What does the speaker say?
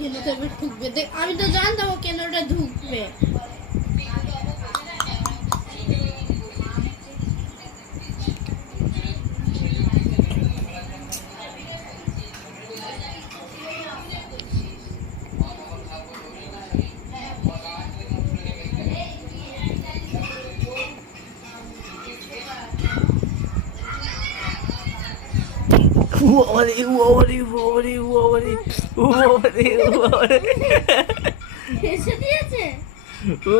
কেনটা এবার ঢুকবে দেখ, আমি তো জানতাম ও কেনটা ঢুকবে। এসে দিয়েছে। ও